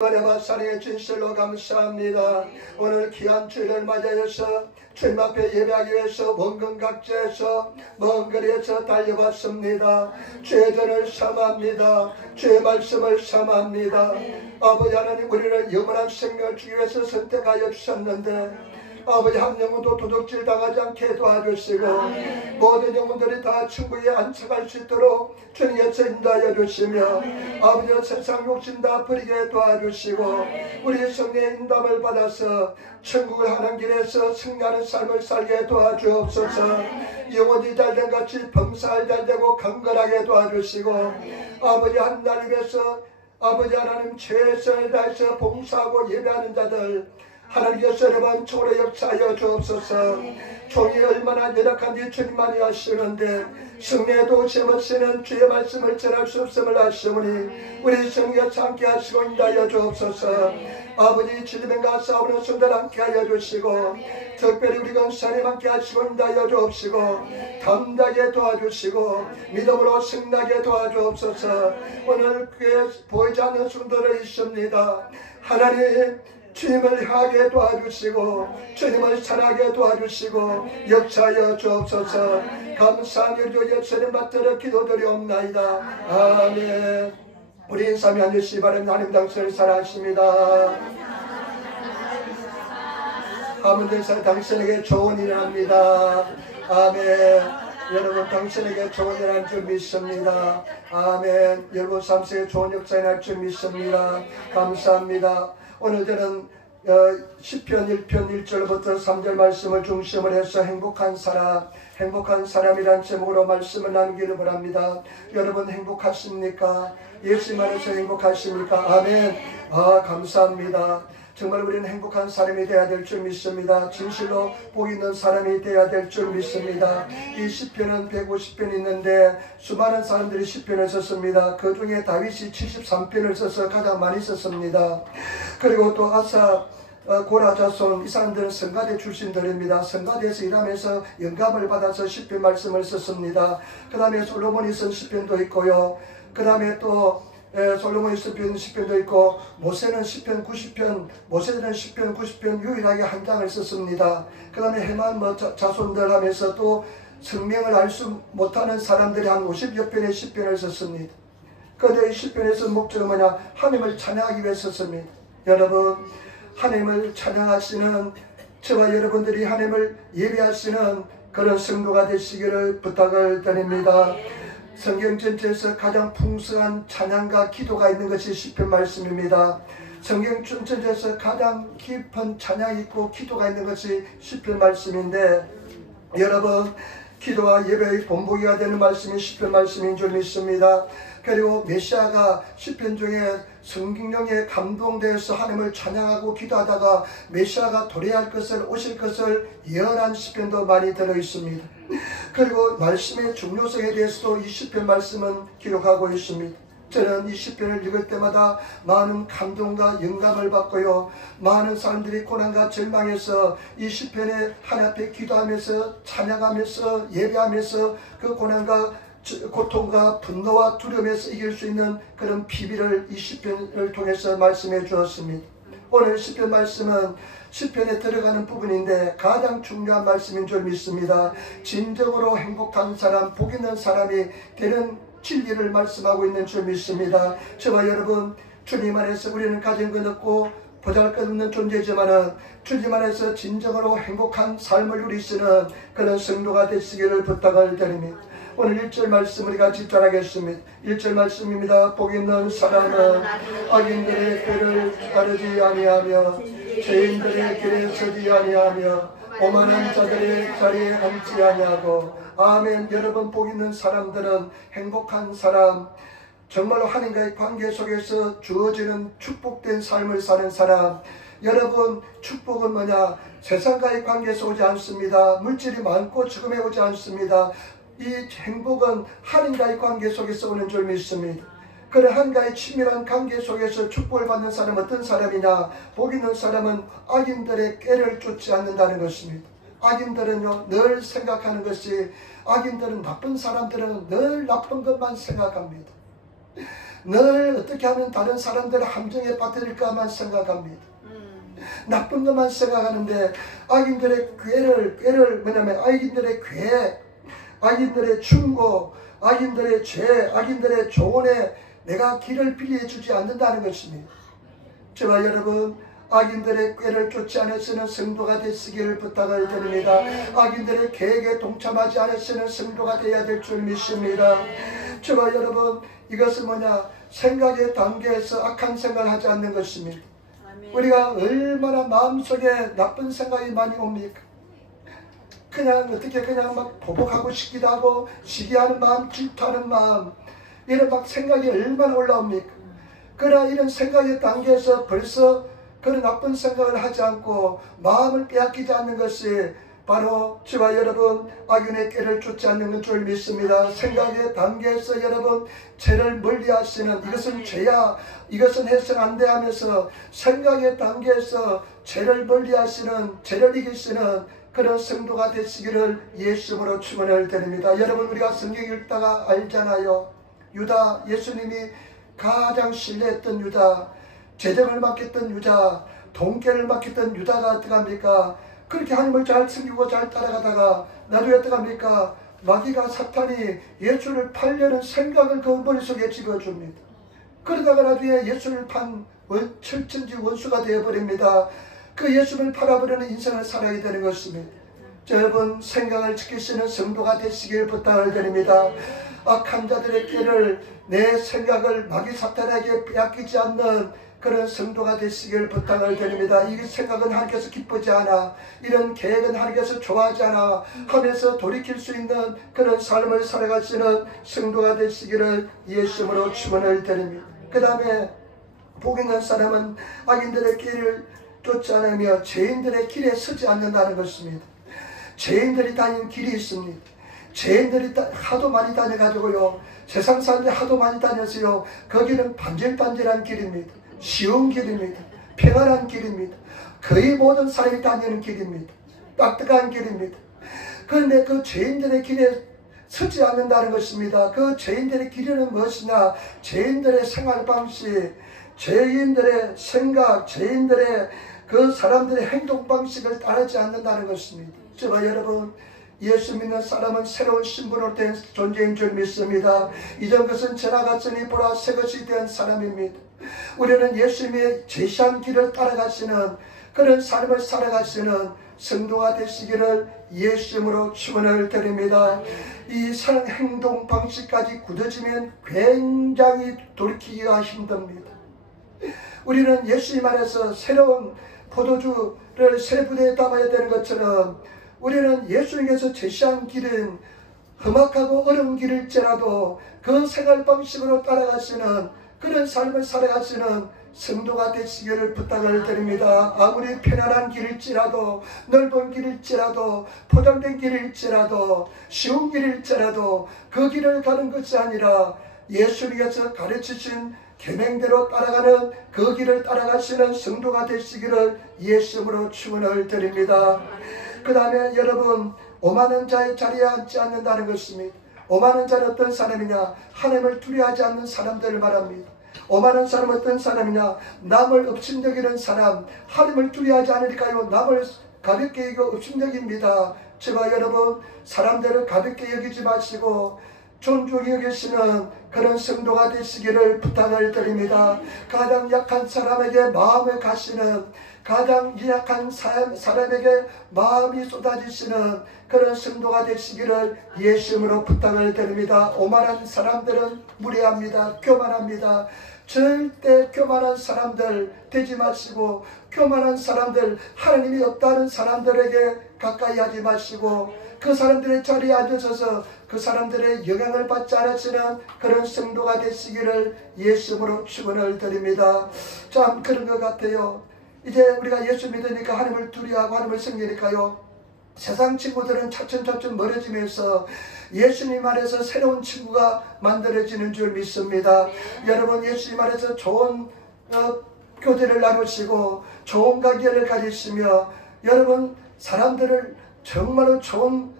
은혜와 사랑의 진실로 감사합니다. 오늘 귀한 주일을 맞이하여서 주님 앞에 예배하기 위해서 먼 각지에서 먼 거리에서 달려왔습니다. 주의 전을 삼합니다. 주의 말씀을 삼합니다. 아버지 하나님, 우리를 영원한 생명을 주기 위해서 선택하여 주셨는데 아버지, 한 영혼도 도둑질 당하지 않게 도와주시고 모든 영혼들이 다 천국에 안착할 수 있도록 주님께서 인도하여 주시며 아버지, 세상 욕심 다 버리게 도와주시고 우리 성령의 인담을 받아서 천국을 하는 길에서 승리하는 삶을 살게 도와주옵소서. 영혼이 잘된 같이 범사에 잘되고 강건하게 도와주시고 아버지, 한 날 위해서 아버지 하나님 최선을 다해서 봉사하고 예배하는 자들 하나님께서 여러분 초로 역사하여 주옵소서. 종이 얼마나 연약한지 주님만이 아시는데 승리에도 제멋이는 주의 말씀을 전할 수 없음을 아시오니 우리 성령께서 함께 하시고 인도하여 주옵소서. 아버지, 질병과 싸우는 손들 함께 하여 주시고 특별히 우리 권사님 함께 하시고 인도하여 주옵시고 담대하게 도와주시고 믿음으로 승리하게 도와주옵소서. 오늘 교회에 보이지 않는 성도들이 있습니다. 하나님, 주님을 향하게 도와주시고 주님을 사랑하게 도와주시고 역사하여 주옵소서. 감사하며 주 예수님 받들어 기도드리옵나이다. 아멘. 우리 인삼이 앉으시기 바랍니다. 하나님 당신을 사랑하십니다. 하물며 당신에게 좋은 일을 합니다. 아멘. 여러분, 당신에게 좋은 일을 할 줄 믿습니다. 아멘. 여러분 삶 속에 좋은 역사가 날 줄 믿습니다. 감사합니다. 오늘 저는 시편 1편 1절부터 3절 말씀을 중심으로 해서 행복한 사람이란 제목으로 말씀을 나누기를 바랍니다. 여러분 행복하십니까? 예수님 안에서 행복하십니까? 아멘. 감사합니다. 정말 우리는 행복한 사람이 되어야 될 줄 믿습니다. 진실로 복 있는 사람이 되어야 될 줄 믿습니다. 이 시편은 150편 있는데 수많은 사람들이 시편을 썼습니다. 그 중에 다윗이 73편을 써서 가장 많이 썼습니다. 그리고 또 아사, 고라 자손, 이 사람들은 성가대 출신들입니다. 성가대에서 일하면서 영감을 받아서 시편 말씀을 썼습니다. 그 다음에 솔로몬이 쓴 시편도 있고요. 그 다음에 또 솔로몬이 쓴 시편도 있고 모세는 시편 90편, 모세는 시편 90편 유일하게 한 장을 썼습니다. 그 다음에 헤만 자손들 하면서 또 성명을 알 수 못하는 사람들이 한 50여 편의 시편을 썼습니다. 그런데 이 시편에서 목적은 뭐냐? 하나님을 찬양하기 위해서 썼습니다. 여러분, 하나님을 찬양하시는 저와 여러분들이 하나님을 예배하시는 그런 성도가 되시기를 부탁을 드립니다. 성경 전체에서 가장 풍성한 찬양과 기도가 있는 것이 시편 말씀입니다. 성경 전체에서 가장 깊은 찬양이 있고 기도가 있는 것이 시편 말씀인데 여러분, 기도와 예배의 본보기가 되는 말씀이 시편 말씀인 줄 믿습니다. 그리고 메시아가 시편 중에 성경에 감동되어서 하나님을 찬양하고 기도하다가 메시아가 도래할 것을, 오실 것을 예언한 시편도 많이 들어있습니다. 그리고 말씀의 중요성에 대해서도 이 시편 말씀은 기록하고 있습니다. 저는 이 시편을 읽을 때마다 많은 감동과 영감을 받고요, 많은 사람들이 고난과 절망에서 이 시편에 하나님 앞에 기도하면서 찬양하면서 예배하면서 그 고난과 고통과 분노와 두려움에서 이길 수 있는 그런 비밀을 이 시편을 통해서 말씀해 주었습니다. 오늘 시편 말씀은 시편에 들어가는 부분인데 가장 중요한 말씀인 줄 믿습니다. 진정으로 행복한 사람, 복 있는 사람이 되는 진리를 말씀하고 있는 줄 믿습니다. 저와 여러분, 주님 안에서 우리는 가진 것 없고 보잘것없는 존재지만은 주님 안에서 진정으로 행복한 삶을 누리시는 그런 성도가 되시기를 부탁을 드립니다. 오늘 1절 말씀 우리 같이 따라하겠습니다. 1절 말씀입니다. 복 있는 사람은 악인들의 꾀를 따르지 아니하며 죄인들의 길에 서지 아니하며 오만한 자들의 자리에 앉지 아니하고. 아멘. 여러분, 복 있는 사람들은 행복한 사람, 정말로 하나님과의 관계 속에서 주어지는 축복된 삶을 사는 사람. 여러분, 축복은 뭐냐? 세상과의 관계에서 오지 않습니다. 물질이 많고 적음에 오지 않습니다. 이 행복은 하나님과의 관계 속에서 오는 줄 믿습니다. 그런 하나님과의 친밀한 관계 속에서 축복을 받는 사람은 어떤 사람이냐? 복 있는 사람은 악인들의 꾀를 쫓지 않는다는 것입니다. 악인들은요, 늘 생각하는 것이, 악인들은, 나쁜 사람들은 늘 나쁜 것만 생각합니다. 늘 어떻게 하면 다른 사람들의 함정에 빠뜨릴까만 생각합니다. 나쁜 것만 생각하는데 악인들의 꾀를 뭐냐면 악인들의 계획, 악인들의 충고, 악인들의 죄, 악인들의 조언에 내가 길을 빌려주지 않는다는 것입니다. 저와 여러분, 악인들의 꾀를 쫓지 않으시는 성도가 되시기를 부탁을 드립니다. 악인들의 계획에 동참하지 않으시는 성도가 되어야 될 줄 믿습니다. 저와 여러분, 이것은 뭐냐? 생각의 단계에서 악한 생각을 하지 않는 것입니다. 우리가 얼마나 마음속에 나쁜 생각이 많이 옵니까? 그냥 어떻게 그냥 막 보복하고 싶기도 하고 시기하는 마음, 질투하는 마음, 이런 막 생각이 얼마나 올라옵니까? 그러나 이런 생각의 단계에서 벌써 그런 나쁜 생각을 하지 않고 마음을 빼앗기지 않는 것이 바로 저와 여러분 악인의 꾀를 쫓지 않는 줄 믿습니다. 생각의 단계에서 여러분 죄를 멀리하시는, 이것은 죄야, 이것은 해서는 안 돼 하면서 생각의 단계에서 죄를 멀리하시는, 죄를 이기시는 그런 성도가 되시기를 예수님으로 축원을 드립니다. 여러분, 우리가 성경 읽다가 알잖아요. 유다, 예수님이 가장 신뢰했던 유다, 재정을 맡겼던 유다, 돈깨를 맡겼던 유다가 어떻게 합니까? 그렇게 하나님을 잘 섬기고 잘 따라가다가 나중에 어떻게 합니까? 마귀가, 사탄이 예수를 팔려는 생각을 그 머릿속에 집어줍니다. 그러다가 나중에 예수를 판 철천지 원수가 되어버립니다. 그 예수를 팔아버리는 인생을 살아야 되는 것입니다. 여러분, 생각을 지키시는 성도가 되시길 부탁을 드립니다. 악한 자들의 꾀를, 내 생각을 마귀 사탄에게 빼앗기지 않는 그런 성도가 되시길 부탁을 드립니다. 이 생각은 하나님께서 기쁘지 않아, 이런 계획은 하나님께서 좋아하지 않아 하면서 돌이킬 수 있는 그런 삶을 살아가시는 성도가 되시기를 예수님으로 축원을 드립니다. 그 다음에 복 있는 사람은 악인들의 길을 쫓지 않으며 죄인들의 길에 서지 않는다는 것입니다. 죄인들이 다니는 길이 있습니다. 죄인들이 하도 많이 다녀가지고요, 세상 사람들이 하도 많이 다녔어요. 거기는 반질반질한 길입니다. 쉬운 길입니다. 평안한 길입니다. 거의 모든 사람이 다니는 길입니다. 딱딱한 길입니다. 그런데 그 죄인들의 길에 서지 않는다는 것입니다. 그 죄인들의 길에는 무엇이냐? 죄인들의 생활 방식, 죄인들의 생각, 죄인들의 그 사람들의 행동 방식을 따르지 않는다는 것입니다. 저와 여러분, 예수 믿는 사람은 새로운 신분으로 된 존재인 줄 믿습니다. 이전 것은 지나갔으니 보라 새 것이 된 사람입니다. 우리는 예수님의 제시한 길을 따라가시는 그런 삶을 살아가시는 성도가 되시기를 예수님으로 축원을 드립니다. 이 행동 방식까지 굳어지면 굉장히 돌이키기가 힘듭니다. 우리는 예수님 안에서 새로운 포도주를 새 부대에 담아야 되는 것처럼 우리는 예수님께서 제시한 길은 험악하고 어려운 길일지라도 그 생활 방식으로 따라가시는 그런 삶을 살아가시는 성도가 되시기를 부탁을 드립니다. 아무리 편안한 길일지라도, 넓은 길일지라도, 포장된 길일지라도, 쉬운 길일지라도 그 길을 가는 것이 아니라 예수님께서 가르치신 계명대로 따라가는 그 길을 따라가시는 성도가 되시기를 예수님으로 축원을 드립니다. 그 다음에 여러분, 오만한 자의 자리에 앉지 않는다는 것입니다. 오만한 자는 어떤 사람이냐? 하나님을 두려워하지 않는 사람들을 말합니다. 오만한 사람은 어떤 사람이냐? 남을 업신여기는 사람, 하나님을 두려워하지 않으니까요, 남을 가볍게 여기고 업신여깁니다. 제가 여러분, 사람들을 가볍게 여기지 마시고 존중히 여기시는 그런 성도가 되시기를 부탁을 드립니다. 가장 약한 사람에게 마음을 가시는, 가장 약한 사람에게 마음이 쏟아지시는 그런 성도가 되시기를 예수님으로 부탁을 드립니다. 오만한 사람들은 무례합니다. 교만합니다. 절대 교만한 사람들 되지 마시고, 교만한 사람들, 하나님이 없다는 사람들에게 가까이 하지 마시고, 그 사람들의 자리에 앉으셔서 그 사람들의 영향을 받지 않으시는 그런 성도가 되시기를 예수님으로 축원을 드립니다. 참 그런 것 같아요. 이제 우리가 예수 믿으니까 하나님을 두려워하고 하나님을 섬기니까요, 세상 친구들은 차츰차츰 멀어지면서 예수님 안에서 새로운 친구가 만들어지는 줄 믿습니다. 여러분, 예수님 안에서 좋은 교제를 나누시고 좋은 관계를 가지시며 여러분, 사람들을 정말로 좋은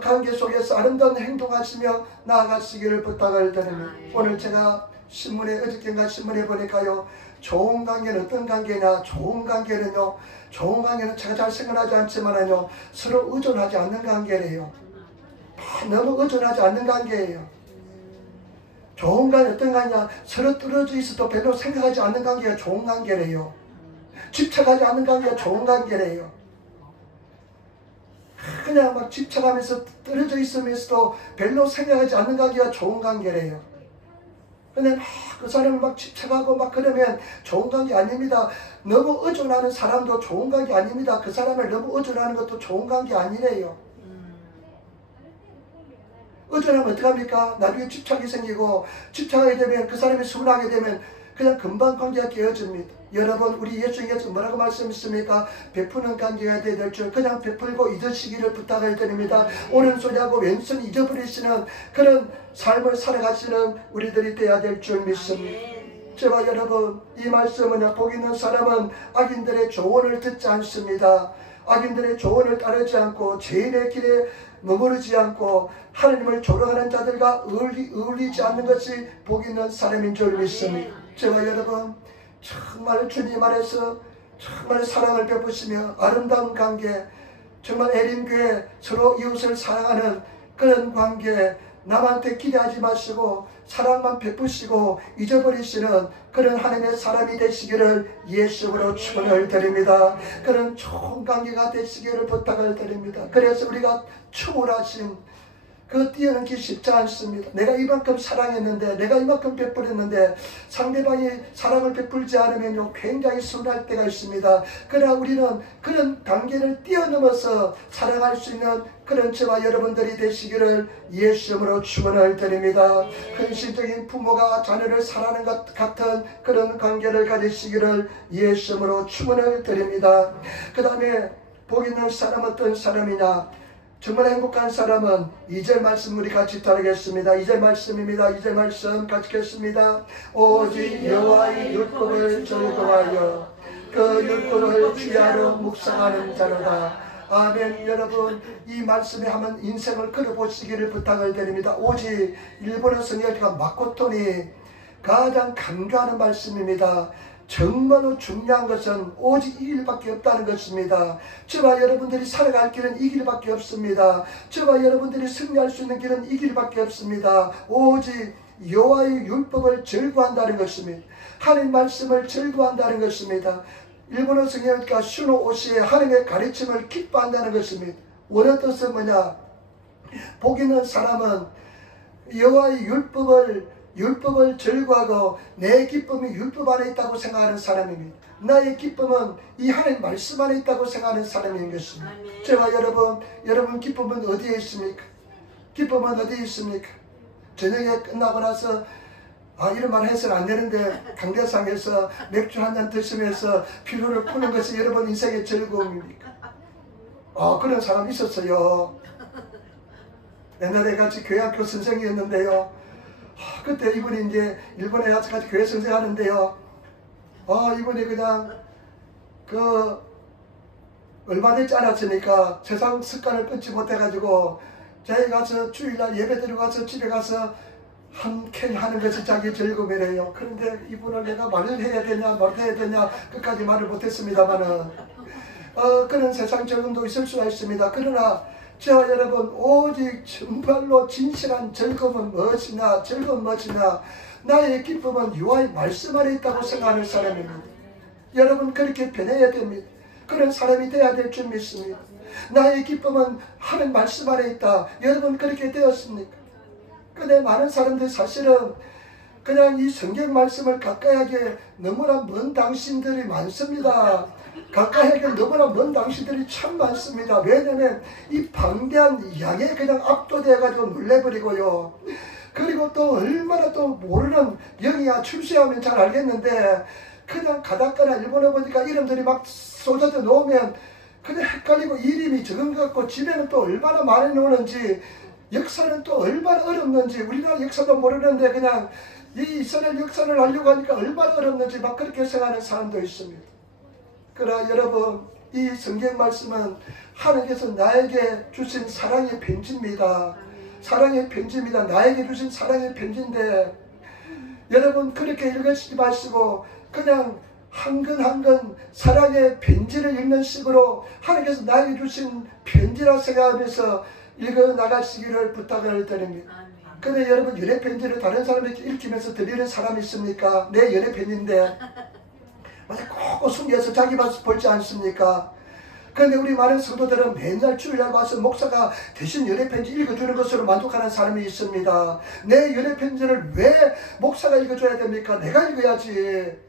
관계 속에서 아름다운 행동하시며 나아가시기를 부탁을 드립니다. 오늘 제가 신문에 어저께인가 신문에 보니까요. 좋은 관계는 어떤 관계냐? 좋은 관계는요. 좋은 관계는 제가 잘 생각하지 않지만은요. 서로 의존하지 않는 관계래요. 너무 의존하지 않는 관계예요. 좋은 관계 어떤 관계냐? 서로 떨어져 있어도 별로 생각하지 않는 관계가 좋은 관계래요. 집착하지 않는 관계가 좋은 관계래요. 그냥 막 집착하면서 떨어져 있으면서도 별로 생각하지 않는 관계가 좋은 관계래요. 근데 막 그 사람을 막 집착하고 막 그러면 좋은 관계 아닙니다. 너무 의존하는 사람도 좋은 관계 아닙니다. 그 사람을 너무 의존하는 것도 좋은 관계 아니래요. 의존하면 어떡합니까? 나중에 집착이 생기고 집착하게 되면 그 사람이 서운하게 되면 그냥 금방 관계가 깨어집니다. 여러분 우리 예수님께서 뭐라고 말씀하셨습니까? 베푸는 관계가 되어야 될 줄 그냥 베풀고 잊으시기를 부탁을 드립니다. 오른손하고 왼손 잊어버리시는 그런 삶을 살아가시는 우리들이 되어야 될 줄 믿습니다. 저와 여러분 이 말씀은 복 있는 사람은 악인들의 조언을 듣지 않습니다. 악인들의 조언을 따르지 않고 죄인의 길에 머무르지 않고 하나님을 조롱하는 자들과 어울리지 않는 것이 복 있는 사람인 줄 믿습니다. 저와 여러분 정말 주님 안에서 정말 사랑을 베푸시며 아름다운 관계, 정말 에린교회 서로 이웃을 사랑하는 그런 관계, 남한테 기대하지 마시고 사랑만 베푸시고 잊어버리시는 그런 하나님의 사람이 되시기를 예수로 축원을 드립니다. 그런 좋은 관계가 되시기를 부탁을 드립니다. 그래서 우리가 초월하신 그 뛰어넘기 쉽지 않습니다. 내가 이만큼 사랑했는데 내가 이만큼 베풀었는데 상대방이 사랑을 베풀지 않으면 굉장히 서운할 때가 있습니다. 그러나 우리는 그런 단계를 뛰어넘어서 사랑할 수 있는 그런 저와 여러분들이 되시기를 예수님으로 축원을 드립니다. 헌신적인 부모가 자녀를 사랑하는 것 같은 그런 관계를 가지시기를 예수님으로 축원을 드립니다. 그 다음에 복 있는 사람은 어떤 사람이냐? 정말 행복한 사람은 2절 말씀 우리 같이 따르겠습니다. 2절 말씀입니다. 2절 말씀 같이 읽겠습니다. 오직 여호와의 율법을 즐거워하여 그 율법을 주야로 묵상하는 자로다. 아멘. 여러분 이 말씀에 한번 인생을 걸어보시기를 부탁을 드립니다. 오직 일본어 성경가 마코토니 가장 강조하는 말씀입니다. 정말로 중요한 것은 오직 이 길밖에 없다는 것입니다. 저와 여러분들이 살아갈 길은 이 길밖에 없습니다. 저와 여러분들이 승리할 수 있는 길은 이 길밖에 없습니다. 오직 여호와의 율법을 즐거워한다는 것입니다. 하나님 말씀을 즐거워한다는 것입니다. 일본어 성경가 슈노오시의 하나님의 가르침을 기뻐한다는 것입니다. 원어 뜻은 뭐냐? 복 있는 사람은 여호와의 율법을 즐거워하고 내 기쁨이 율법 안에 있다고 생각하는 사람입니다. 나의 기쁨은 이 하나님 말씀 안에 있다고 생각하는 사람인 것입니다. 저와 여러분 기쁨은 어디에 있습니까? 기쁨은 어디에 있습니까? 저녁에 끝나고 나서 이런 말 해서는 안 되는데 강대상에서 맥주 한잔 드시면서 피로를 푸는 것이 여러분 인생의 즐거움입니까? 그런 사람 있었어요. 옛날에 같이 교회학교 선생이었는데요. 그때 이분이 이제 일본에 같이 교회 선생하는데요. 이분이 그냥 얼마 되지 않았으니까 세상 습관을 끊지 못해가지고 자기 가서 주일날 예배 드리고 가서 집에 가서 한 캔 하는 것이 자기 즐거움이래요. 그런데 이분을 내가 말을 해야 되냐 말 해야 되냐 끝까지 말을 못했습니다만은 그런 세상 즐거움도 있을 수가 있습니다. 그러나 저와 여러분 오직 정말로 진실한 즐거움은 무엇이냐? 즐거움은 무엇이냐? 나의 기쁨은 여호와의 말씀 안에 있다고 생각하는 사람입니다. 여러분 그렇게 변해야 됩니다. 그런 사람이 되어야 될 줄 믿습니다. 나의 기쁨은 하나님 말씀 안에 있다. 여러분 그렇게 되었습니까? 근데 많은 사람들이 사실은 그냥 이 성경 말씀을 가까이 하기에 너무나 먼 당신들이 많습니다. 가까이 하기에 너무나 먼 당신들이 참 많습니다. 왜냐면 이 방대한 양에 그냥 압도되어가지고 놀래버리고요. 그리고 또 얼마나 또 모르는 영이야 출세하면 잘 알겠는데 그냥 가다가나 일본에 보니까 이름들이 막 쏟아져 놓으면 그냥 헷갈리고 이름이 적은 것 같고 집에는 또 얼마나 많이 놓는지 역사는 또 얼마나 어렵는지 우리나라 역사도 모르는데 그냥 이 이스라엘 역사를 알려고 하니까 얼마나 어렵는지 막 그렇게 생각하는 사람도 있습니다. 그러나 여러분 이 성경 말씀은 하나님께서 나에게 주신 사랑의 편지입니다. 사랑의 편지입니다. 나에게 주신 사랑의 편지인데 여러분 그렇게 읽으시지 마시고 그냥 한근 한근 사랑의 편지를 읽는 식으로 하나님께서 나에게 주신 편지라 생각하면서 읽어 나가시기를 부탁을 드립니다. 근데 여러분 연애 편지를 다른 사람에게 읽히면서 드리는 사람이 있습니까? 내 연애 편지인데 맞아 꼭 숨겨서 자기만 볼지 않습니까? 그런데 우리 많은 성도들은 맨날 주일날 와서 목사가 대신 연애편지 읽어주는 것으로 만족하는 사람이 있습니다. 내 연애편지를 왜 목사가 읽어줘야 됩니까? 내가 읽어야지.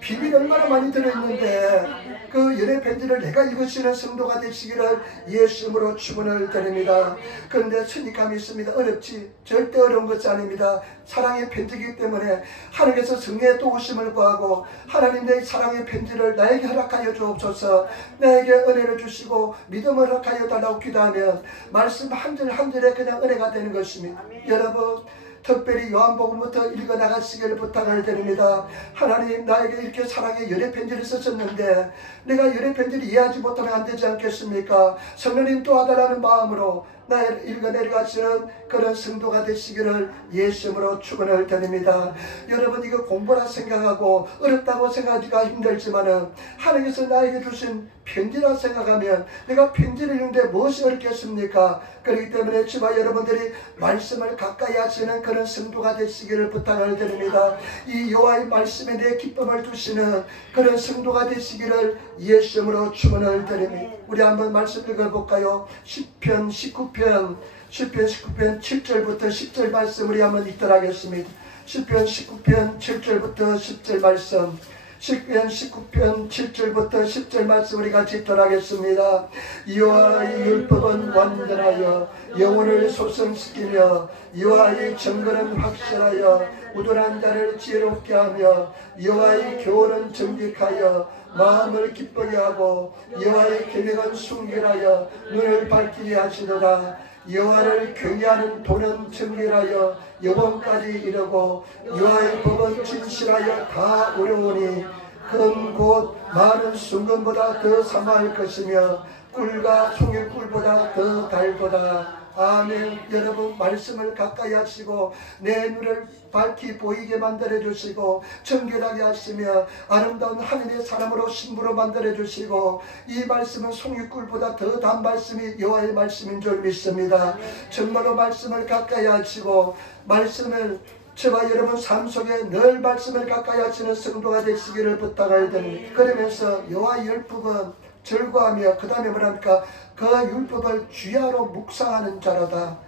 비밀이 얼마나 많이 들어있는데 그 연애편지를 내가 읽으시는 성도가 되시기를 예수님으로 축원을 드립니다. 그런데 선입감이 있습니다. 어렵지. 절대 어려운 것이 아닙니다. 사랑의 편지이기 때문에 하나님께서 성령의 도우심을 구하고 하나님 내 사랑의 편지를 나에게 허락하여 주옵소서. 나에게 은혜를 주시고 믿음을 허락하여 달라고 기도하면 말씀 한 절 한 절에 그냥 은혜가 되는 것입니다. 여러분 특별히 요한복음부터 읽어나가시기를 부탁을 드립니다. 하나님 나에게 이렇게 사랑의 연애편지를 쓰셨는데 내가 연애편지를 이해하지 못하면 안 되지 않겠습니까? 성령님 도와달라는 마음으로 나를 읽어내려가시는 그런 성도가 되시기를 예수님으로 축원을 드립니다. 여러분 이거 공부라 생각하고 어렵다고 생각하기가 힘들지만은 하나님께서 나에게 주신 편지라 생각하면 내가 편지를 읽는데 무엇이 어렵겠습니까? 그렇기 때문에 주와 여러분들이 말씀을 가까이 하시는 그런 성도가 되시기를 부탁을 드립니다. 이 여호와의 말씀에 대해 기쁨을 두시는 그런 성도가 되시기를 예수님으로 축원을 드립니다. 우리 한번 말씀 읽어볼까요? 시편 19편 7절부터 10절 말씀 우리 한번 읽도록 하겠습니다. 시편 19편 7절부터 10절 말씀 시편 19편 7절부터 10절 말씀 우리 같이 읽도록 하겠습니다. 여호와의 율법은 완전하여 영혼을 소성시키며 여호와의 정근은 확실하여 우둔한 자를 지혜롭게 하며 여호와의 교훈은 정직하여 마음을 기쁘게 하고 여호와의 계명은 순결하여 눈을 밝히게 하시도다. 여호와를 경외하는 도는 정결하여 영원까지 이르고 여호와의 법은 진실하여 다 어려우니 금 곧 많은 순금보다 더 사모할 것이며 꿀과 송일꿀보다 더 달도다. 아멘. 여러분 말씀을 가까이 하시고 내 눈을 밝히 보이게 만들어 주시고 정결하게 하시며 아름다운 하나님의 사람으로 신부로 만들어 주시고 이 말씀은 송이꿀보다 더 단 말씀이 여호와의 말씀인 줄 믿습니다. 정말로 말씀을 가까이 하시고 말씀을 저와 여러분 삶 속에 늘 말씀을 가까이 하시는 성도가 되시기를 부탁을 드립니다. 그러면서 여호와의 율법은 절거하며 그 다음에 뭐랍니까? 그 율법을 주야로 묵상하는 자로다.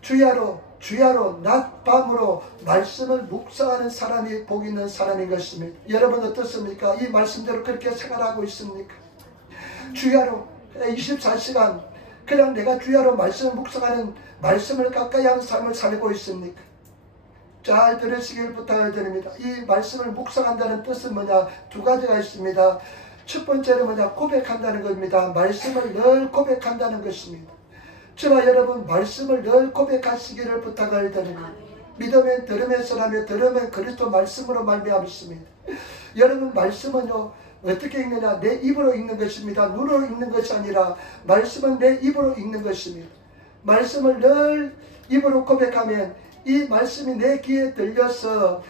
주야로 낮밤으로 말씀을 묵상하는 사람이 복 있는 사람인 것입니다. 여러분 어떻습니까? 이 말씀대로 그렇게 생활하고 있습니까? 주야로 24시간 그냥 내가 주야로 말씀을 묵상하는 말씀을 가까이 하는 삶을 살고 있습니까? 잘 들으시길 부탁을 드립니다. 이 말씀을 묵상한다는 뜻은 뭐냐? 두 가지가 있습니다. 첫 번째는 뭐냐? 고백한다는 겁니다. 말씀을 늘 고백한다는 것입니다. 저와 여러분 말씀을 늘 고백하시기를 부탁을 드립니다. 믿으면 들으면서라며 들으면 그리스도 말씀으로 말미암습니다. 여러분 말씀은요 어떻게 읽느냐? 내 입으로 읽는 것입니다. 눈으로 읽는 것이 아니라 말씀은 내 입으로 읽는 것입니다. 말씀을 늘 입으로 고백하면 이 말씀이 내 귀에 들려서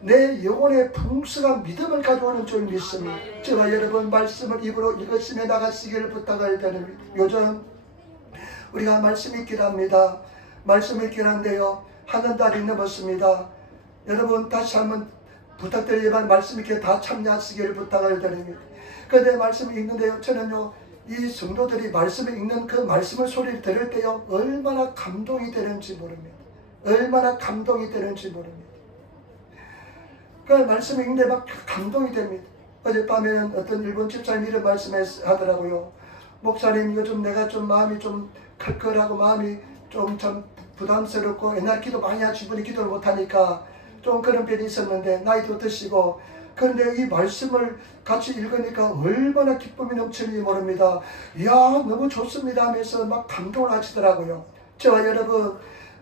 내 영혼의 풍성한 믿음을 가져오는 줄 믿습니다. 제가 여러분 말씀을 입으로 읽으시며 나가시기를 부탁을 드립니다. 요즘 우리가 말씀 읽기를 합니다. 말씀 읽기를 한데요 하는 달이 넘었습니다. 여러분 다시 한번 부탁드리지만 말씀 읽기에 다 참여하시기를 부탁을 드립니다. 그런데 말씀을 읽는데요 저는요 이 성도들이 말씀을 읽는 그 말씀을 소리를 들을 때요 얼마나 감동이 되는지 모릅니다. 얼마나 감동이 되는지 모릅니다. 그 말씀을 읽는데 막 감동이 됩니다. 어젯밤에는 어떤 일본 집사님 이런 말씀하더라고요. 목사님 요즘 내가 좀 마음이 좀 칼칼하고 마음이 좀 참 부담스럽고 옛날 기도 많이 하신 분이 기도를 못하니까 좀 그런 편이 있었는데 나이도 드시고 그런데 이 말씀을 같이 읽으니까 얼마나 기쁨이 넘치는지 모릅니다. 이야 너무 좋습니다 하면서 막 감동을 하시더라고요. 저와 여러분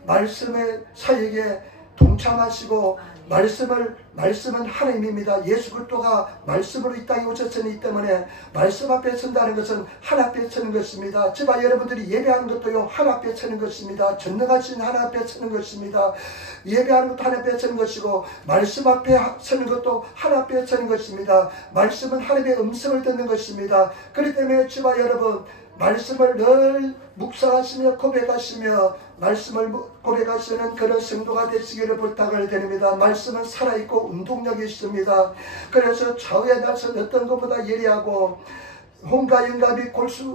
말씀의 사역에 동참하시고 말씀은 하나님입니다. 예수 그리스도가 말씀으로 이 땅에 오셨으니 때문에 말씀 앞에 선다는 것은 하나 앞에 서는 것입니다. 저와 여러분들이 예배하는 것도요, 하나 앞에 서는 것입니다. 전능하신 하나 앞에 서는 것입니다. 예배하는 것도 하나 앞에 서는 것이고, 말씀 앞에 서는 것도 하나 앞에 서는 것입니다. 말씀은 하나님의 음성을 듣는 것입니다. 그렇기 때문에 저와 여러분, 말씀을 늘 묵상하시며 고백하시며 말씀을 고백하시는 그런 성도가 되시기를 부탁을 드립니다. 말씀은 살아있고 운동력이 있습니다. 그래서 좌우의 낯은 어떤 것보다 예리하고 홍과 영감이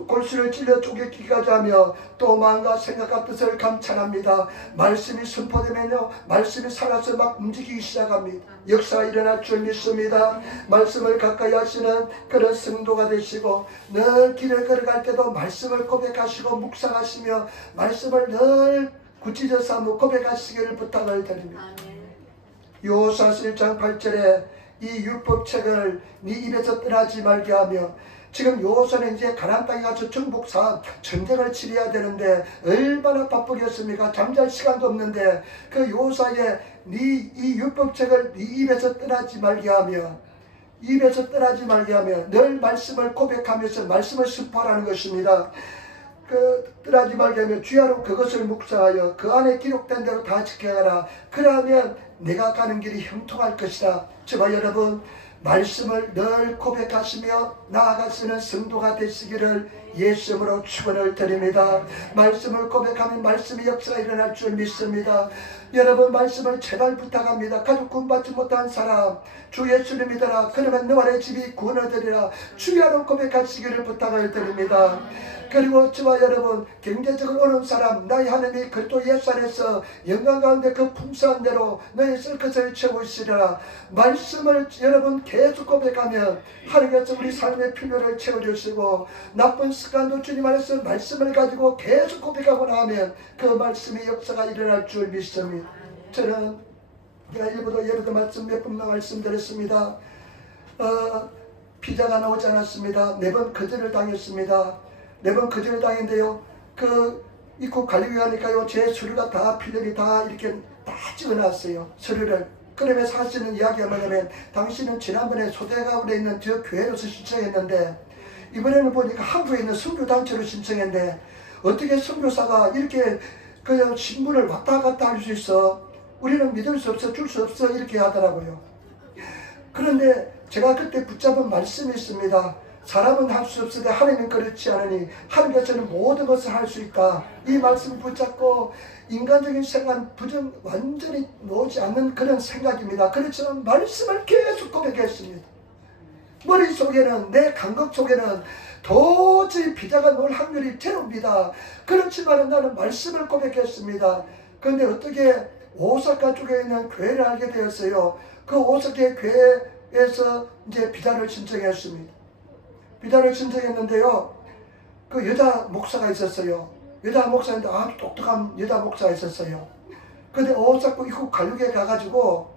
골수를 찔러 쪼개기까지 하며 또 마음과 생각과 뜻을 감찰합니다. 말씀이 선포되면요, 말씀이 살아서 막 움직이기 시작합니다. 역사가 일어날 줄 믿습니다. 말씀을 가까이 하시는 그런 성도가 되시고, 늘 길을 걸어갈 때도 말씀을 고백하시고 묵상하시며 말씀을 늘 구치져 삼고 고백하시기를 부탁을 드립니다. 요호수아서 1장 8절에 이 율법책을 네 입에서 떠나지 말게 하며, 지금 여호수아는 이제 가나안 땅에 가서 정복사 전쟁을 치러야 되는데 얼마나 바쁘겠습니까? 잠잘 시간도 없는데 그 여호수아에 이 율법책을 네 입에서 떠나지 말게 하며, 입에서 떠나지 말게 하며 늘 말씀을 고백하면서 말씀을 선포하라는 것입니다. 떠나지 말게 하며 주야로 그것을 묵상하여 그 안에 기록된 대로 다 지켜가라. 그러면 내가 가는 길이 형통할 것이다. 저와 여러분, 말씀을 늘 고백하시며 나아가시는 성도가 되시기를 예수님으로 축원을 드립니다. 말씀을 고백하면 말씀의 역사가 일어날 줄 믿습니다. 여러분, 말씀을 제발 부탁합니다. 가족 구원받지 못한 사람, 주 예수를 믿어라. 그러면 너와 내 집이 구원을 얻으리라. 주야로 고백하시기를 부탁을 드립니다. 그리고 저와 여러분, 경제적으로 어려운 사람, 나의 하나님이 그리스도 예수 안에서 영광 가운데 그 풍성한 대로 너의 쓸 것을 채우시리라. 말씀을 여러분 계속 고백하면 하나님께서 우리 삶의 필요를 채워주시고, 나쁜 습관도 주님 안에서 말씀을 가지고 계속 고백하고 나면 그 말씀의 역사가 일어날 줄 믿습니다. 저는 제가 예배도 말씀 몇 번만 말씀드렸습니다. 비자가 나오지 않았습니다. 4번 거절을 당했습니다. 4번 거절을 당했는데요, 그 입국 관리위 하니까요, 제 서류가 다 필름이 다 이렇게 다 찍어놨어요, 서류를. 그러면서 하시는 이야기가 뭐냐면, 당신은 지난번에 소대가운데 있는 저 교회로서 신청했는데 이번에는 보니까 한국에 있는 선교단체로 신청했는데 어떻게 선교사가 이렇게 그냥 신분을 왔다 갔다 할 수 있어? 우리는 믿을 수 없어, 줄 수 없어, 이렇게 하더라고요. 그런데 제가 그때 붙잡은 말씀이 있습니다. 사람은 할 수 없으되 하나님은 그렇지 않으니 하나님께서는 모든 것을 할 수 있다. 이 말씀을 붙잡고 인간적인 생각, 완전히 놓지 않는 그런 생각입니다. 그렇지만 말씀을 계속 고백했습니다. 머릿속에는, 내 감각 속에는 도저히 비자가 놓을 확률이 제로입니다. 그렇지만 나는 말씀을 고백했습니다. 그런데 어떻게 오사카 쪽에 있는 교회를 알게 되었어요. 그 오사카 교회에서 이제 비자를 신청했습니다. 비자를 신청했는데요, 그 여자 목사가 있었어요. 여자 목사인데 아주 똑똑한 여자 목사가 있었어요. 근데 오사카 입국 관리국에 가가지고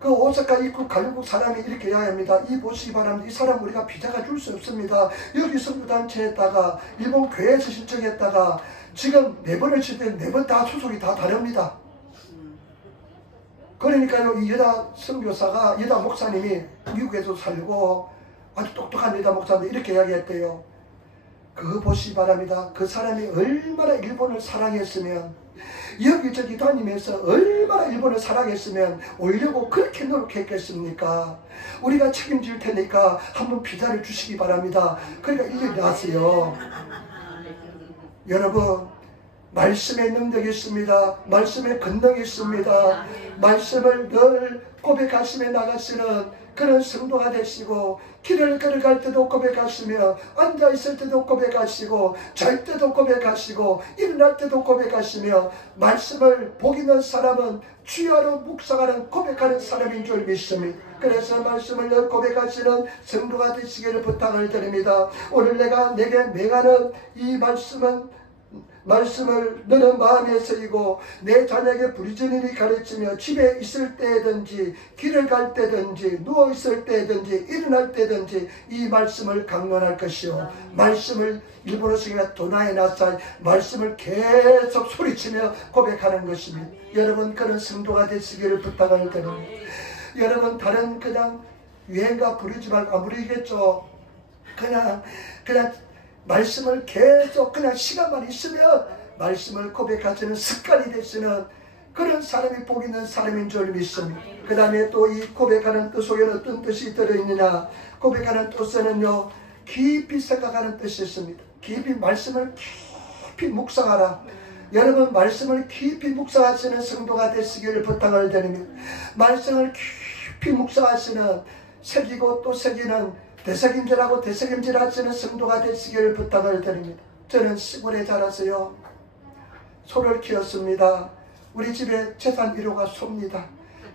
그 오사카 입국 관리국 사람이 이렇게 이야기합니다. 이 보시기 바랍니다. 이 사람 우리가 비자가 줄 수 없습니다. 여기 선교단체에다가 일본 교회에서 신청했다가 지금 4번을 칠 때 4번 다 소속이 다 다릅니다. 그러니까요, 이 여자 선교사가, 여자 목사님이 미국에서 살고 아주 똑똑한 여자 목사인데 이렇게 이야기했대요. 그거 보시기 바랍니다. 그 사람이 얼마나 일본을 사랑했으면, 여기저기 다니면서 얼마나 일본을 사랑했으면 오려고 그렇게 노력했겠습니까? 우리가 책임질 테니까 한번 비자를 주시기 바랍니다. 그러니까 일일이 나왔어요. 여러분, 말씀의 능력이 있습니다. 말씀의 권능이 있습니다. 말씀을 늘 고백하시며 나가시는 그런 성도가 되시고, 길을 걸어갈 때도 고백하시며, 앉아있을 때도 고백하시고, 잘 때도 고백하시고, 일어날 때도 고백하시며, 말씀을 복 있는 사람은 주야로 묵상하는 고백하는 사람인 줄 믿습니다. 그래서 말씀을 늘 고백하시는 성도가 되시기를 부탁을 드립니다. 오늘 내게 맹하는 이 말씀은 말씀을 너는 마음에 새기고 내 자녀에게 부지런히 가르치며 집에 있을 때든지 길을 갈 때든지 누워있을 때든지 일어날 때든지 이 말씀을 강론할 것이요 말씀을 일본어 성경에 도나에 나사 말씀을 계속 소리치며 고백하는 것입니다. 여러분 그런 성도가 되시기를 부탁을 드립니다. 여러분 다른 그냥 유행가 부르지 말고 부르겠죠. 그냥 말씀을 계속 그냥 시간만 있으면 말씀을 고백하시는 습관이 되시는 그런 사람이 복 있는 사람인 줄 믿습니다. 그 다음에 또 이 고백하는 뜻 속에는 어떤 뜻이 들어있느냐. 고백하는 뜻에는요 깊이 생각하는 뜻이 있습니다. 깊이 말씀을 깊이 묵상하라. 여러분 말씀을 깊이 묵상하시는 성도가 되시기를 부탁을 드립니다. 말씀을 깊이 묵상하시는 새기고 또 새기는 되새김질하고 되새김질하시는 성도가 되시기를 부탁을 드립니다. 저는 시골에 자라서요 소를 키웠습니다. 우리 집에 재산 1호가 소입니다.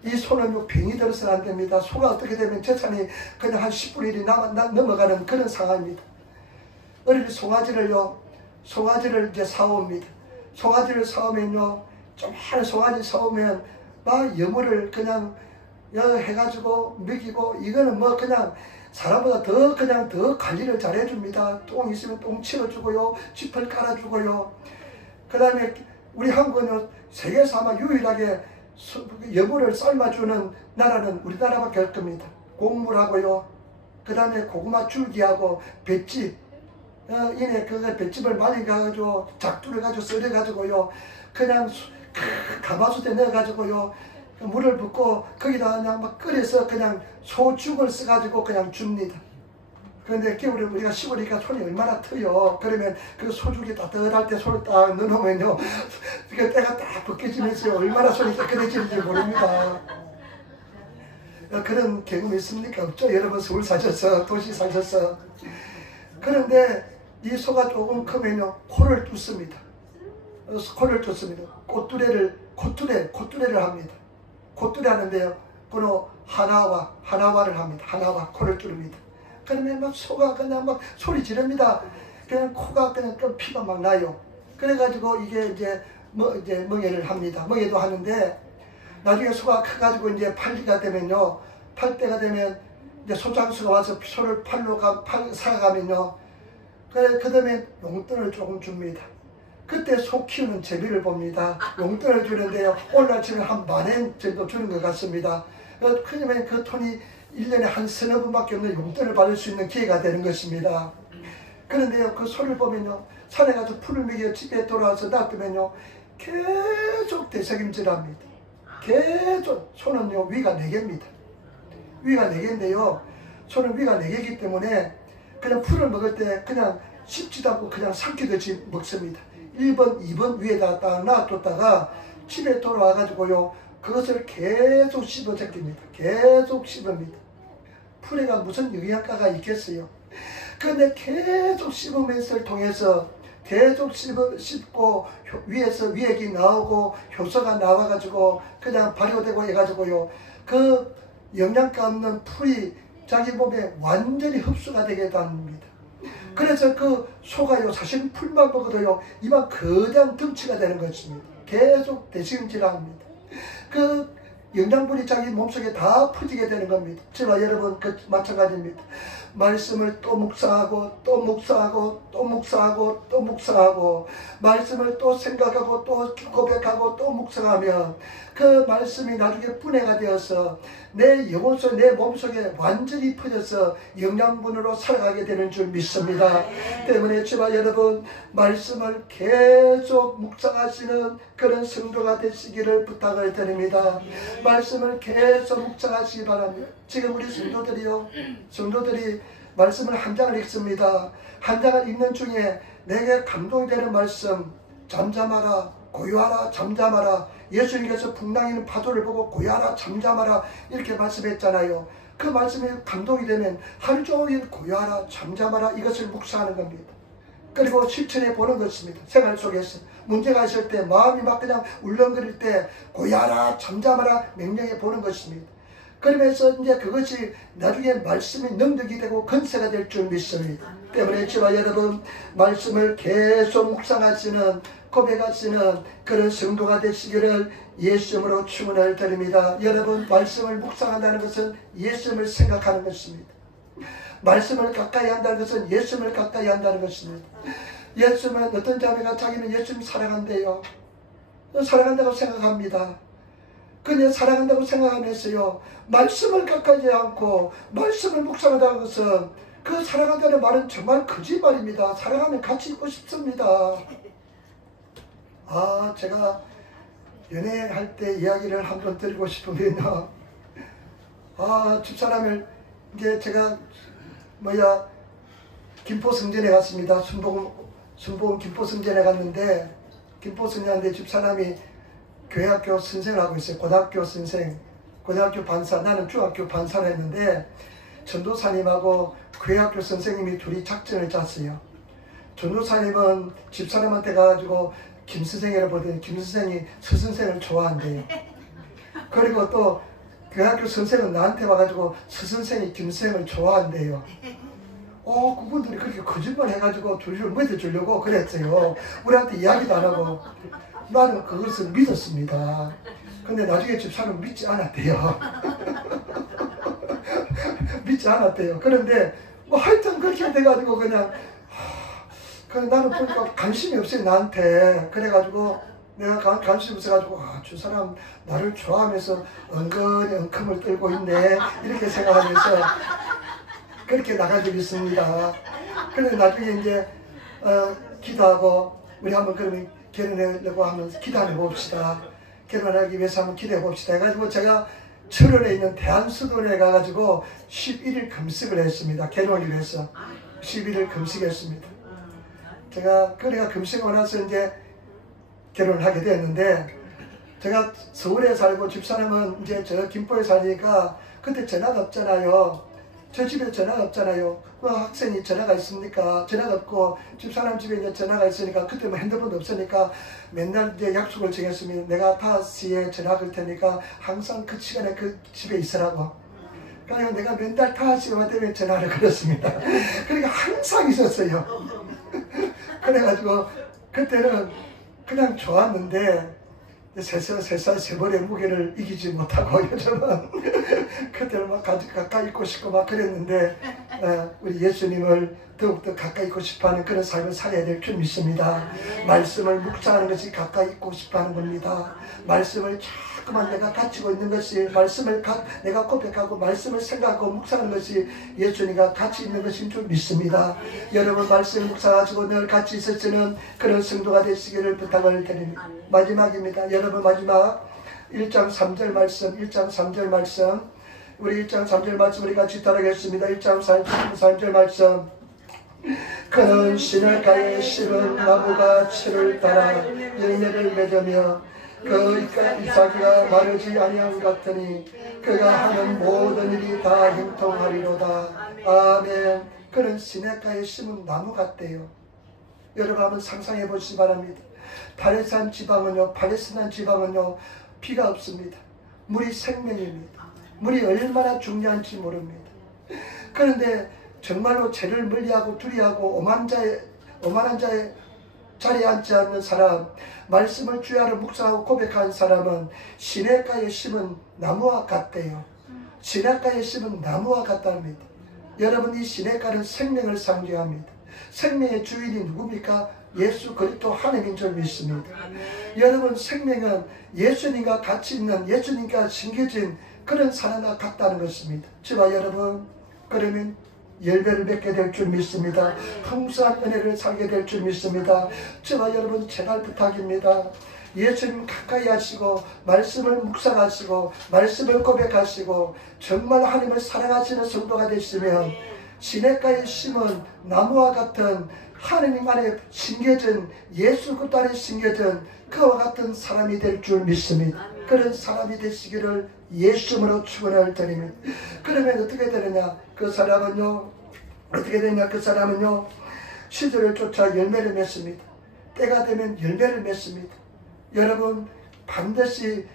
이 소는 병이 들어서는 안 됩니다. 소가 어떻게 되면 재산이 그냥 한 10분의 1이 넘어가는 그런 상황입니다. 어릴 때 송아지를 이제 사옵니다. 송아지를 사오면요 좀 많은 송아지 사오면 막 여물을 그냥 해가지고 먹이고 이거는 뭐 그냥 사람보다 더 관리를 잘 해줍니다. 똥 있으면 똥 치워주고요. 짚을 깔아주고요. 그 다음에 우리 한국은 세계에서 아마 유일하게 여물을 삶아주는 나라는 우리나라밖에 없을 겁니다. 곡물하고요. 그 다음에 고구마 줄기하고 볏짚. 이내 그 볏짚을 말려가지고 작두를 가지고 썰어가지고요. 그냥 가마솥에 넣어가지고요. 물을 붓고 거기다 그냥 막 끓여서 그냥 소죽을 써가지고 그냥 줍니다. 그런데 겨울에 우리가 시골이니까 손이 얼마나 트요. 그러면 그 소죽이 따뜻할 때 손을 딱 넣어놓으면요 그 때가 딱 벗겨지면서 얼마나 손이 깨끗해지는지 모릅니다. 그런 경험이 있습니까? 없죠? 여러분 서울 사셔서 도시 사셔서. 그런데 이 소가 조금 크면요 코를 뚫습니다. 코를 뚫습니다. 콧뚜레를 합니다. 콧뚜레 하는데요. 그노 하나와를 합니다. 하나와 코를 뚫습니다. 그러면 막 소가 그냥 막 소리 지릅니다. 그냥 코가 그냥 피가 막 나요. 그래가지고 이게 이제 멍에를 합니다. 멍에도 하는데 나중에 소가 커가지고 이제 팔기가 되면요. 팔 때가 되면 이제 소장수가 와서 소를 팔로 사가면요. 그 다음에 용돈을 조금 줍니다. 그때 소 키우는 재미를 봅니다. 용돈을 주는데요. 오늘날 지금 한 10,000원 정도 주는 것 같습니다. 그러면 그 돈이 1년에 한 서너 번밖에 없는 용돈을 받을 수 있는 기회가 되는 것입니다. 그런데요. 그 소를 보면요. 산에 가서 풀을 먹여 집에 돌아와서 놔두면요. 계속 되새김질합니다. 계속. 소는요. 위가 4개입니다. 위가 4개인데요. 소는 위가 4개이기 때문에 그냥 풀을 먹을 때 그냥 씹지도 않고 그냥 삼키듯이 먹습니다. 1번, 2번 위에다 딱 놔뒀다가 집에 돌아와가지고요. 그것을 계속 씹어 제낍니다. 계속 씹습니다. 풀에가 무슨 영양가가 있겠어요. 그런데 계속 씹으면서 통해서 계속 씹고 위에서 위액이 나오고 효소가 나와가지고 그냥 발효되고 해가지고요. 그 영양가 없는 풀이 자기 몸에 완전히 흡수가 되게 됩니다. 그래서 그 소가요 사실 풀만 먹어도요 이만 거대한 덩치가 되는 것입니다. 계속 되새김질합니다. 그 영양분이 자기 몸속에 다 퍼지게 되는 겁니다. 저와 여러분 마찬가지입니다. 말씀을 또 묵상하고 또 묵상하고 또 묵상하고 또 묵상하고 말씀을 또 생각하고 또 고백하고 또 묵상하면 그 말씀이 나중에 분해가 되어서 내 영혼 속, 내 몸속에 완전히 퍼져서 영양분으로 살아가게 되는 줄 믿습니다. 때문에 저와 여러분 말씀을 계속 묵상하시는 그런 성도가 되시기를 부탁을 드립니다. 말씀을 계속 묵상하시기 바랍니다. 지금 우리 성도들이 말씀을 한 장을 읽습니다. 한 장을 읽는 중에 내게 감동이 되는 말씀, 잠잠하라, 고요하라, 잠잠하라. 예수님께서 풍랑이는 파도를 보고 고요하라, 잠잠하라 이렇게 말씀했잖아요. 그 말씀이 감동이 되면 하루 종일 고요하라, 잠잠하라 이것을 묵상하는 겁니다. 그리고 실천해 보는 것입니다. 생활 속에서 문제가 있을 때 마음이 막 그냥 울렁거릴 때 고요하라, 잠잠하라 명령해 보는 것입니다. 그러면서 이제 그것이 나중에 말씀이 능력이 되고 건세가 될 줄 믿습니다. 때문에 저와 여러분 말씀을 계속 묵상하시는 고백하시는 그런 성도가 되시기를 예수님으로 축원을 드립니다. 여러분 말씀을 묵상한다는 것은 예수님을 생각하는 것입니다. 말씀을 가까이 한다는 것은 예수님을 가까이 한다는 것입니다. 예수님은 어떤 자매가 자기는 예수님 사랑한대요. 사랑한다고 생각합니다. 그냥 사랑한다고 생각하면서요 말씀을 가까이 않고 말씀을 묵상한다는 것은 그 사랑한다는 말은 정말 거짓말입니다. 사랑하면 같이 있고 싶습니다. 제가 연애할 때 이야기를 한번 드리고 싶으면요. 집사람을 이제 제가 김포성전에 갔습니다. 순복음 김포성전에 갔는데 김포성전에 집사람이 교회학교 선생을 하고 있어요. 고등학교 선생, 고등학교 반사, 나는 중학교 반사를 했는데 전도사님하고 교회학교 선생님이 둘이 작전을 짰어요. 전도사님은 집사람한테 가가지고 김선생이라고 보더니 김선생이 서선생을 좋아한대요. 그리고 또 교회학교 선생은 나한테 와가지고 서선생이 김선생을 좋아한대요. 그분들이 그렇게 거짓말 해가지고 둘을 믿어주려고 그랬어요. 우리한테 이야기도 안 하고. 나는 그것을 믿었습니다. 근데 나중에 집사람은 믿지 않았대요. 믿지 않았대요. 그런데 하여튼 그렇게 돼가지고 그냥 나는 보니까 관심이 없어요. 나한테. 그래가지고 내가 관심이 없어가지고 저 사람 나를 좋아하면서 은근히 엉큼을 떨고 있네 이렇게 생각하면서 그렇게 나가지고 있습니다. 그런데 나중에 이제 기도하고 우리 한번 그러면 결혼하려고 하면 기도해 봅시다. 결혼하기 위해서 한번 기도해 봅시다. 해가지고 제가 철원에 있는 대한수도원에 가가지고 11일 금식을 했습니다. 결혼을 위해서 11일 금식했습니다. 제가 그래가 금식하고 나서 이제 결혼을 하게 되었는데 제가 서울에 살고 집사람은 이제 저 김포에 사니까 그때 전화가 없잖아요. 저 집에 전화가 없잖아요. 학생이 전화가 있습니까? 전화가 없고 집사람 집에 이제 전화가 있으니까 그때 뭐 핸드폰도 없으니까 맨날 이제 약속을 정했으면 내가 5시에 전화 걸 테니까 항상 그 시간에 그 집에 있으라고. 그러니까 내가 맨날 5시간 되면 전화를 걸었습니다. 그러니까 항상 있었어요. 그래가지고 그때는 그냥 좋았는데 세살세벌의 무게를 이기지 못하고 요즘은 그때는 막 가까이 있고 싶고 막 그랬는데 우리 예수님을 더욱더 가까이 있고 싶어하는 그런 삶을 살아야 될 줄 믿습니다. 말씀을 묵상하는 것이 가까이 있고 싶어하는 겁니다. 말씀을 자꾸만 내가 가지고 있는 것이 말씀을 내가 고백하고 말씀을 생각하고 묵상하는 것이 예수님과 같이 있는 것인 줄 믿습니다. 여러분 말씀 묵상하시고 늘 같이 있으시는 그런 성도가 되시기를 부탁을 드립니다. 마지막입니다. 여러분 마지막 1장 3절 말씀 1장 3절 말씀 우리 1장 3절 말씀 우리 같이 따라하겠습니다. 1장 3절 말씀 그는 시냇가에 심은 나무가 철을 따라 열매를 맺으며 그 잎사귀가 마르지 아니함 같으니 그가 하는 모든 일이 다 형통하리로다. 아멘. 그는 시냇가에 심은 나무 같대요. 여러분 한번 상상해 보시기 바랍니다. 팔레스타인 지방은요 비가 없습니다. 물이 생명입니다. 물이 얼마나 중요한지 모릅니다. 그런데 정말로 죄를 멀리하고 두려워하고 오만한 자의 자리에 앉지 않는 사람, 말씀을 주야로 묵상하고 고백한 사람은 시냇가에 심은 나무와 같대요. 시냇가에 심은 나무와 같답니다. 여러분 이 시냇가는 생명을 상징합니다. 생명의 주인이 누굽니까? 예수 그리스도 하나님인 줄 믿습니다. 여러분 생명은 예수님과 같이 있는 예수님과 심겨진 그런 사람과 같다는 것입니다. 저와 여러분 그러면 열매를 맺게 될 줄 믿습니다. 풍성한 은혜를 살게 될 줄 믿습니다. 저와 여러분 제발 부탁입니다. 예수님 가까이 하시고 말씀을 묵상하시고 말씀을 고백하시고 정말 하나님을 사랑하시는 성도가 되시면 시냇가에 심은 나무와 같은 하나님 안에 심겨진 예수 그리스도 안에 심겨진 그와 같은 사람이 될 줄 믿습니다. 그런 사람이 되시기를 예수님으로 축원을 드립니다. 그러면 어떻게 되느냐? 그 사람은요 어떻게 되냐? 그 사람은요 시절을 쫓아 열매를 맺습니다. 때가 되면 열매를 맺습니다. 여러분 반드시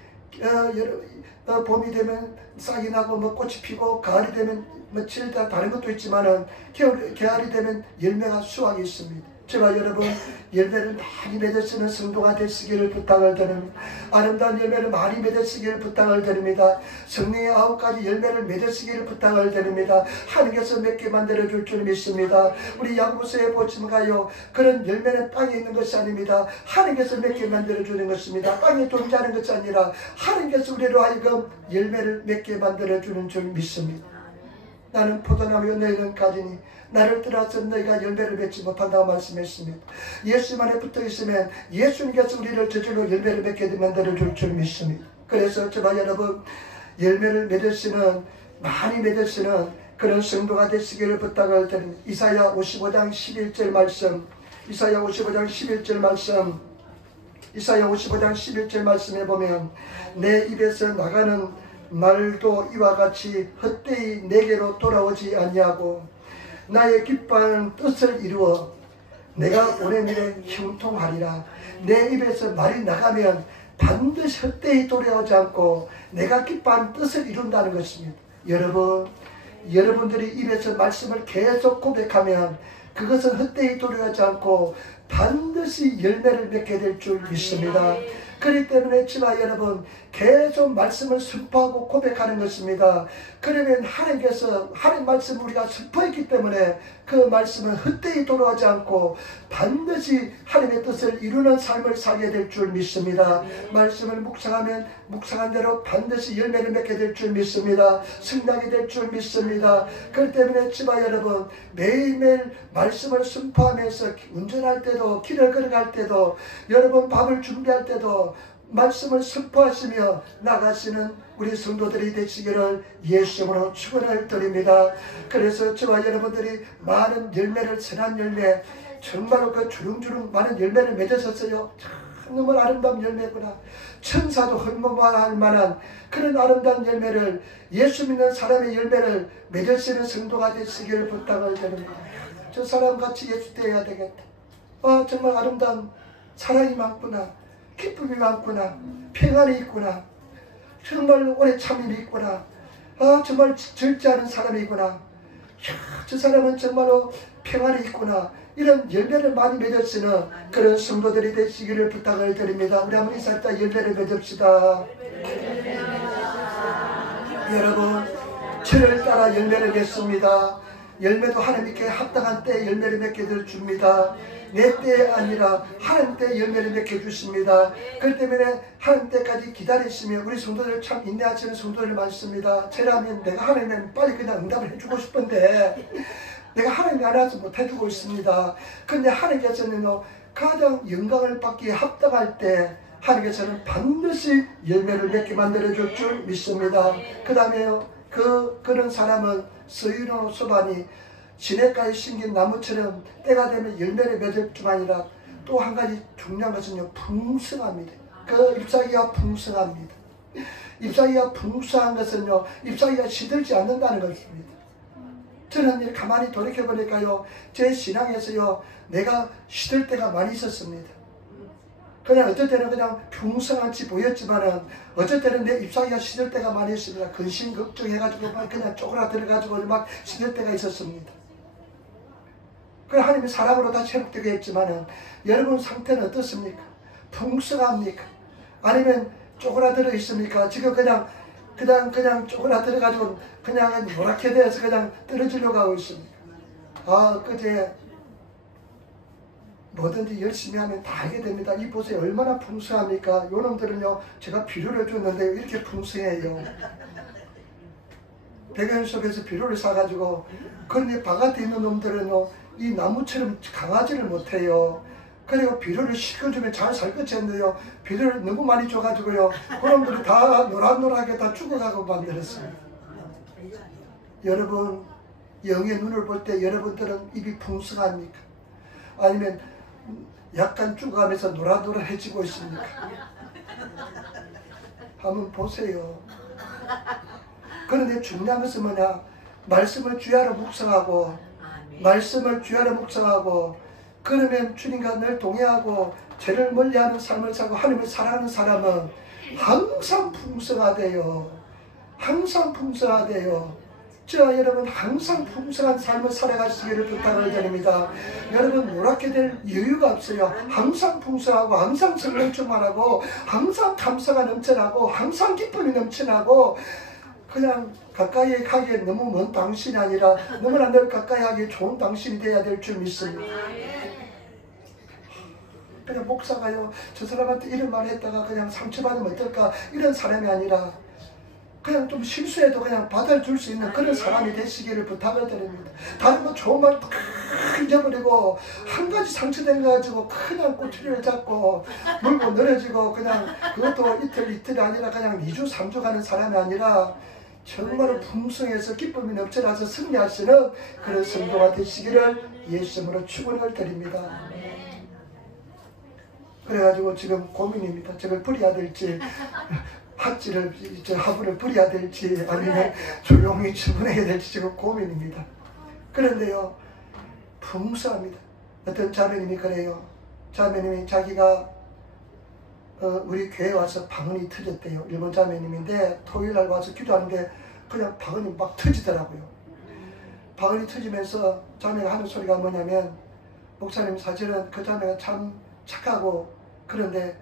봄이 되면 싹이 나고 뭐 꽃이 피고 가을이 되면 뭐 칠다 다른 것도 있지만은 겨울이 되면 열매가 수확이 있습니다. 제가 여러분 열매를 많이 맺으시는 성도가 되시기를 부탁을 드립니다. 아름다운 열매를 많이 맺으시기를 부탁을 드립니다. 성령의 9가지 열매를 맺으시기를 부탁을 드립니다. 하나님께서 맺게 만들어줄 줄 믿습니다. 우리 야고보서에 보시면가요, 그런 열매는 땅에 있는 것이 아닙니다. 하나님께서 맺게 만들어주는 것입니다. 땅에 존재하는 것이 아니라 하나님께서 우리로 하여금 열매를 맺게 만들어주는 줄 믿습니다. 나는 포도나무여 너희는 가지니 나를 떠나서 너희가 열매를 맺지 못한다고 말씀했습니다. 예수만에 붙어있으면 예수님께서 우리를 저절로 열매를 맺게 만들어줄 줄 믿습니다. 그래서 저와 여러분 열매를 맺으시는, 많이 맺으시는 그런 성도가 되시기를 부탁을 드립니다. 이사야 55장 11절 말씀, 이사야 55장 11절 말씀, 이사야 55장 11절 말씀에 보면 내 입에서 나가는 말도 이와 같이 헛되이 내게로 돌아오지 아니하고 나의 기뻐하는 뜻을 이루어 내가 오랜 일에 형통하리라. 내 입에서 말이 나가면 반드시 헛되이 돌아오지 않고 내가 기뻐하는 뜻을 이룬다는 것입니다. 여러분들이 입에서 말씀을 계속 고백하면 그것은 헛되이 돌아오지 않고 반드시 열매를 맺게 될 줄 믿습니다. 그렇기 때문에 지마 여러분 계속 말씀을 선포하고 고백하는 것입니다. 그러면 하나님께서 하나님 말씀을 우리가 선포했기 때문에 그 말씀은 헛되이 돌아오지 않고 반드시 하나님의 뜻을 이루는 삶을 살게 될 줄 믿습니다. 말씀을 묵상하면 묵상한 대로 반드시 열매를 맺게 될 줄 믿습니다. 승리하게 될 줄 믿습니다. 그렇기 때문에 지마 여러분 매일매일 말씀을 선포하면서 운전할 때도 길을 걸어갈 때도 여러분 밥을 준비할 때도 말씀을 선포하시며 나가시는 우리 성도들이 되시기를 예수님으로 축원을 드립니다. 그래서 저와 여러분들이 많은 열매를, 선한 열매, 정말로 그 주렁주렁 많은 열매를 맺으셨어요. 정말 아름다운 열매구나. 천사도 흠모할 만한 그런 아름다운 열매를, 예수 믿는 사람의 열매를 맺으시는 성도가 되시기를 부탁을 드립니다. 저 사람같이 예수 되어야 되겠다. 정말 아름다운 사랑이 많구나. 기쁨이 많구나. 평안이 있구나. 정말 오래 참음이 있구나. 정말 절제 않은 사람이구나. 저 사람은 정말로 평안이 있구나. 이런 열매를 많이 맺으시는 그런 성도들이 되시기를 부탁을 드립니다. 우리 한번 인사했다 열매를 맺읍시다. 여러분 철을 따라 열매를 맺습니다. 열매도 하나님께 합당한 때에 열매를 맺게 될 줍니다. 내 때에 아니라 하나님 때에 열매를 맺게 주십니다. 그렇기 때문에 하나님 때까지 기다리시면 우리 성도들 참 인내하시는 성도들 많습니다. 저라면 내가 하나님은 빨리 그냥 응답을 해주고 싶은데 내가 하나님이 알아서 못해주고 있습니다. 그런데 하나님께서는 가장 영광을 받기에 합당할 때 하나님께서는 반드시 열매를 맺게 만들어줄 줄 믿습니다. 그 다음에요, 그런 사람은 서유로 소반이 시냇가에 심긴 나무처럼 때가 되면 열매를 맺을 줄 아니라 또 한 가지 중요한 것은요, 풍성합니다. 그 잎사귀가 풍성합니다. 잎사귀가 풍성한 것은요, 잎사귀가 시들지 않는다는 것입니다. 저는 이렇게 가만히 돌이켜보니까요, 제 신앙에서요, 내가 시들 때가 많이 있었습니다. 그냥 어쩔 때는 그냥 풍성한지 보였지만은 어쩔 때는 내 잎사귀가 시들 때가 많이 있습니다. 근심 걱정해가지고 막 그냥 쪼그라들어가지고 막 시들 때가 있었습니다. 그 하나님의 사랑으로 다시 회복되게 했지만은 여러분 상태는 어떻습니까? 풍성합니까? 아니면 쪼그라들어 있습니까? 지금 그냥 쪼그라들어가지고 그냥 노랗게 돼서 그냥 떨어지려고 하고 있습니까? 그제 뭐든지 열심히 하면 다 하게 됩니다. 이 보세요. 얼마나 풍성합니까? 요 놈들은요, 제가 비료를 줬는데 이렇게 풍성해요. 백연숲에서 비료를 사가지고, 그런데 바깥에 있는 놈들은요, 이 나무처럼 강하지를 못해요. 그리고 비료를 시켜주면 잘 살 것이 했는데요, 비료를 너무 많이 줘가지고요, 그 놈들이 다 노란노랗게 다 죽어가고 만들었습니다. 여러분, 영의 눈을 볼 때 여러분들은 입이 풍성합니까? 아니면 약간 죽어가면서 노릇노릇해지고 있습니까? 한번 보세요. 그런데 중요한 것은 뭐냐? 말씀을 주야로 묵상하고, 말씀을 주야로 묵상하고, 그러면 주님과 늘 동행하고 죄를 멀리하는 삶을 살고 하나님을 사랑하는 사람은 항상 풍성하대요. 항상 풍성하대요. 저 여러분 항상 풍성한 삶을 살아가시기를 부탁을 드립니다. 여러분 노랗게 될 여유가 없어요. 항상 풍성하고 항상 성령 충만하고 항상 감사가 넘쳐나고 항상 기쁨이 넘쳐나고 그냥 가까이 가기에 너무 먼 당신이 아니라 너무나 늘 가까이 하기에 좋은 당신이 되어야 될 줄 믿습니다. 그냥 목사가요 저 사람한테 이런 말 했다가 그냥 상처받으면 어떨까 이런 사람이 아니라 그냥 좀 실수해도 그냥 받아줄 수 있는 그런 사람이 되시기를 부탁을 드립니다. 다른 거 좋은 말 다 잊어버리고 한 가지 상처된 거 가지고 그냥 꼬투리를 잡고 물고 늘어지고 그냥 그것도 이틀이 아니라 그냥 2주 3주 가는 사람이 아니라 정말로 풍성해서 기쁨이 넘쳐나서 승리하시는 그런 성도가 되시기를 예수님으로 축원을 드립니다. 그래가지고 지금 고민입니다. 저걸 버려야 될지 학지를 화분을 버려야 될지 아니면 조용히 주문해야 될지 지금 고민입니다. 그런데요 풍성합니다. 어떤 자매님이 그래요. 자매님이 자기가 우리 교회에 와서 방언이 터졌대요. 일본 자매님인데 토요일날 와서 기도하는데 그냥 방언이 막 터지더라고요. 방언이 터지면서 자매가 하는 소리가 뭐냐면 목사님 사실은 그 자매가 참 착하고 그런데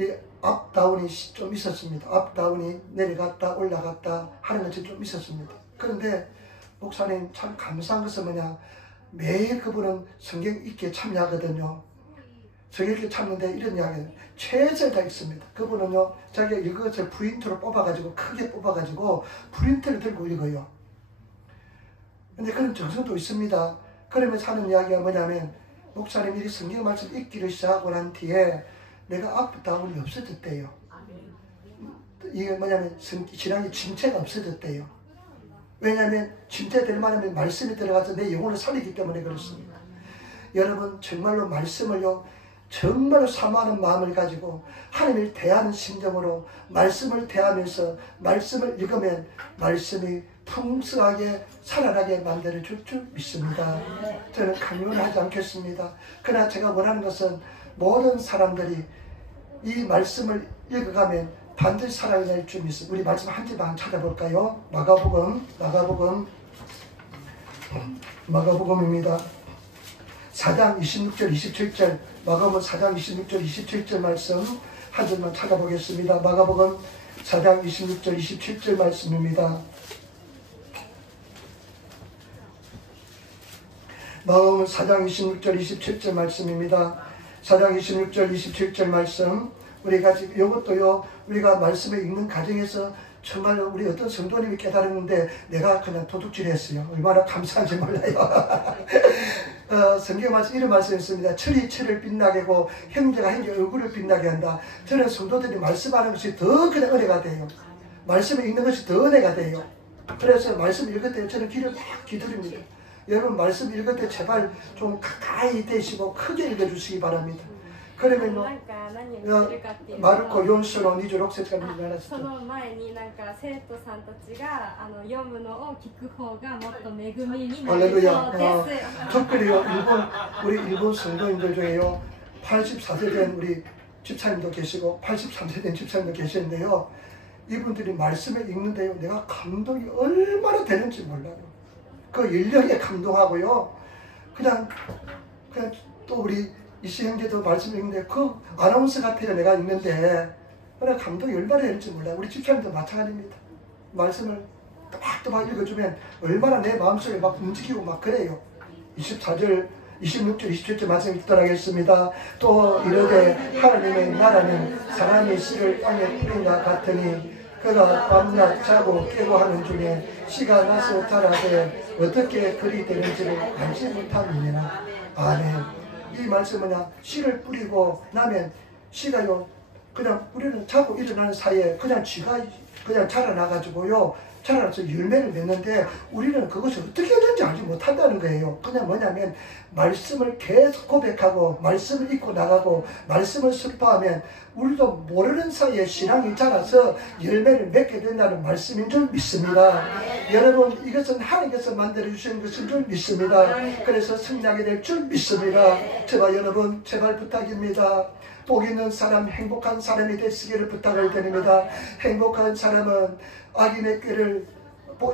이 업다운이 좀 있었습니다. 업다운이 내려갔다 올라갔다 하는 것이 좀 있었습니다. 그런데 목사님 참 감사한 것은 뭐냐 매일 그분은 성경 읽기에 참여하거든요. 성경 읽기에 참는데 이런 이야기는 최선을 다했습니다. 그분은요 자기가 읽은 것을 프린트로 뽑아가지고 크게 뽑아가지고 프린트를 들고 읽어요. 근데 그런 정성도 있습니다. 그러면서 하는 이야기가 뭐냐면 목사님이 이 성경 말씀 읽기를 시작하고 난 뒤에 내가 업다운이 없어졌대요. 이게 뭐냐면 신앙의 침체가 없어졌대요. 왜냐하면 침체될 만하면 말씀이 들어가서 내 영혼을 살리기 때문에 그렇습니다. 여러분 정말로 말씀을요 정말로 사모하는 마음을 가지고 하나님을 대하는 심정으로 말씀을 대하면서 말씀을 읽으면 말씀이 풍성하게 살아나게 만들어줄 줄 믿습니다. 저는 강요는 하지 않겠습니다. 그러나 제가 원하는 것은 모든 사람들이 이 말씀을 읽어가면 반드시 살아낼 줄 믿습니다. 우리 말씀 한 절만 찾아볼까요? 마가복음입니다. 4장 26절 27절 마가복음 4장 26절 27절 말씀 한 절만 찾아보겠습니다. 마가복음 4장 26절 27절 말씀입니다. 마가복음 4장 26절 27절 말씀입니다. 4장 26절 27절 말씀 우리가 지금 이것도요 우리가 말씀을 읽는 과정에서 정말 우리 어떤 성도님이 깨달았는데 내가 그냥 도둑질했어요. 얼마나 감사한지 몰라요. 성경 말씀 이런 말씀이 있습니다. 철이 철을 빛나게 하고 형제가 형제 얼굴을 빛나게 한다. 저는 성도들이 말씀하는 것이 더 그냥 은혜가 돼요. 말씀을 읽는 것이 더 은혜가 돼요. 그래서 말씀 읽을 때 저는 귀를 막 기울입니다. 여러분 말씀 읽을 때 제발 좀 가까이 대시고 크게 읽어주시기 바랍니다. 그러면 마르코 요한서론 26節から27節その前になんか生徒さんたちが読むのを聞く方がもっと恵みになりそうです。 특별히요 우리 일본 성도님들 중에요 84세 된 우리 집사님도 계시고 83세 된 집사님도 계시는데요 이분들이 말씀을 읽는데요 내가 감동이 얼마나 되는지 몰라요. 그 연령에 감동하고요 그냥 또 우리 이시 형제도 말씀 읽는데 그 아나운서 같아요. 내가 읽는데 그래 감동이 얼마나 되는지 몰라요. 우리 집사님도 마찬가지입니다. 말씀을 또박또박 읽어주면 얼마나 내 마음속에 막 움직이고 막 그래요. 24절 26절 27절 말씀 읽도록 하겠습니다. 또 이르되 하나님의 나라는 사람의 씨를 땅에 뿌린 것 같으니 그가 밤낮 자고 깨고 하는 중에 씨가 나서 자라되 어떻게 그리 되는지를 알지 못함이니라. 아멘. 이 말씀은 씨를 뿌리고 나면 씨가요 그냥 뿌리는 자고 일어나는 사이에 그냥 쥐가 그냥 자라나가지고요 자라나서 열매를 맺는데 우리는 그것이 어떻게 되는지 알지 못한다는 거예요. 그냥 뭐냐면 말씀을 계속 고백하고 말씀을 읽고 나가고 말씀을 선포하면 우리도 모르는 사이에 신앙이 자라서 열매를 맺게 된다는 말씀인 줄 믿습니다. 여러분 이것은 하나님께서 만들어주신 것인 줄 믿습니다. 그래서 승리하게 될 줄 믿습니다. 제발 여러분 제발 부탁입니다. 복 있는 사람, 행복한 사람이 되시기를 부탁을 드립니다. 행복한 사람은 악인의 꾀를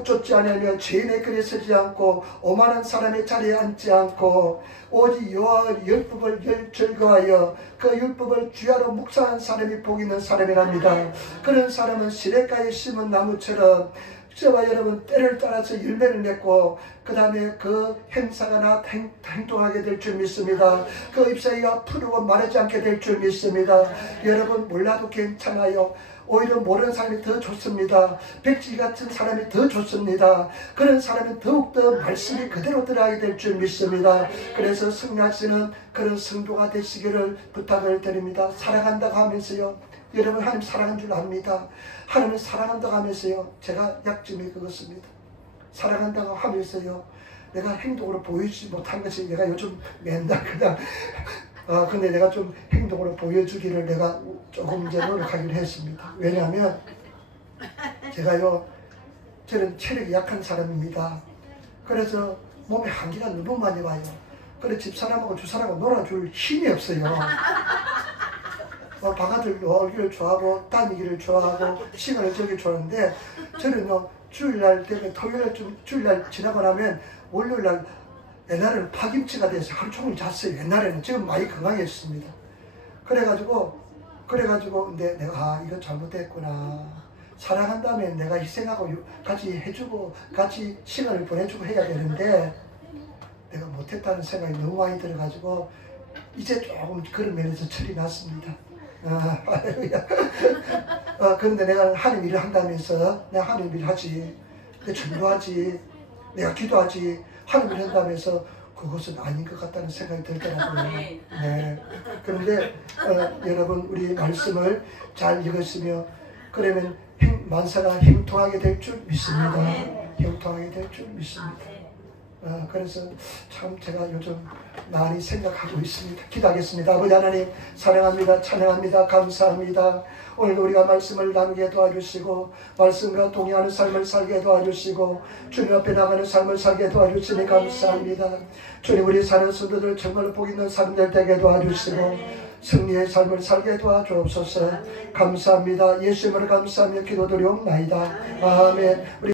쫓지 않으며 죄인의 꾀에 서지 않고 오만한 사람의 자리에 앉지 않고 오직 여호와의 율법을 즐거워하여 그 율법을 주야로 묵상한 사람이 복 있는 사람이랍니다. 그런 사람은 시냇가에 심은 나무처럼 저와 여러분 때를 따라서 열매를 맺고 그 다음에 그 행사가 나 행동하게 될 줄 믿습니다. 그 잎사귀가 푸르고 마르지 않게 될 줄 믿습니다. 여러분 몰라도 괜찮아요. 오히려 모르는 사람이 더 좋습니다. 백지 같은 사람이 더 좋습니다. 그런 사람은 더욱더 말씀이 그대로 들어가게 될 줄 믿습니다. 그래서 승리하시는 그런 성도가 되시기를 부탁을 드립니다. 사랑한다고 하면서요, 여러분 하나님 사랑한 줄 압니다. 하나님을 사랑한다고 하면서요, 제가 약점이 그것입니다. 사랑한다고 하면서요, 내가 행동으로 보여주지 못한 것이 내가 요즘 맨날 그냥 근데 내가 좀 행동으로 보여주기를 내가 조금 이제 노력하기로 했습니다. 왜냐하면 제가요, 저는 체력이 약한 사람입니다. 그래서 몸에 한기가 너무 많이 와요. 그래서 집사람하고 주사람하고 놀아줄 힘이 없어요. 바가들 놀기를 좋아하고 다니기를 좋아하고 시간을 저기 좋아하는데 저는요, 주일날 되면 토요일날 주일날 지나고 나면 월요일날 옛날에는 파김치가 돼서 하루 종일 잤어요. 옛날에는. 지금 많이 건강해졌습니다. 그래가지고 근데 내가 이거 잘못했구나. 사랑한다면 내가 희생하고 같이 해주고 같이 시간을 보내주고 해야 되는데 내가 못했다는 생각이 너무 많이 들어가지고 이제 조금 그런 면에서 철이 났습니다. 할렐루야. 그런데 내가 하나님 일을 한다면서 내가 하나님 일을 하지, 내가 전도하지, 내가 기도하지, 하나님 일을 한다면서 그것은 아닌 것 같다는 생각이 들더라고요. 네. 그런데 여러분 우리 말씀을 잘 읽었으며 그러면 만사가 형통하게 될 줄 믿습니다. 형통하게 될 줄 믿습니다. 그래서 참 제가 요즘 많이 생각하고 있습니다. 기도하겠습니다. 아버지 하나님 사랑합니다. 찬양합니다. 감사합니다. 오늘도 우리가 말씀을 나누게 도와주시고 말씀과 동의하는 삶을 살게 도와주시고 주님 앞에 나가는 삶을 살게 도와주시니 감사합니다. 주님 우리 사는 성도들 정말 복 있는 사람들 되게 도와주시고 승리의 삶을 살게 도와주옵소서. 감사합니다. 예수 이름으로 감사하며 기도드리옵나이다. 아멘.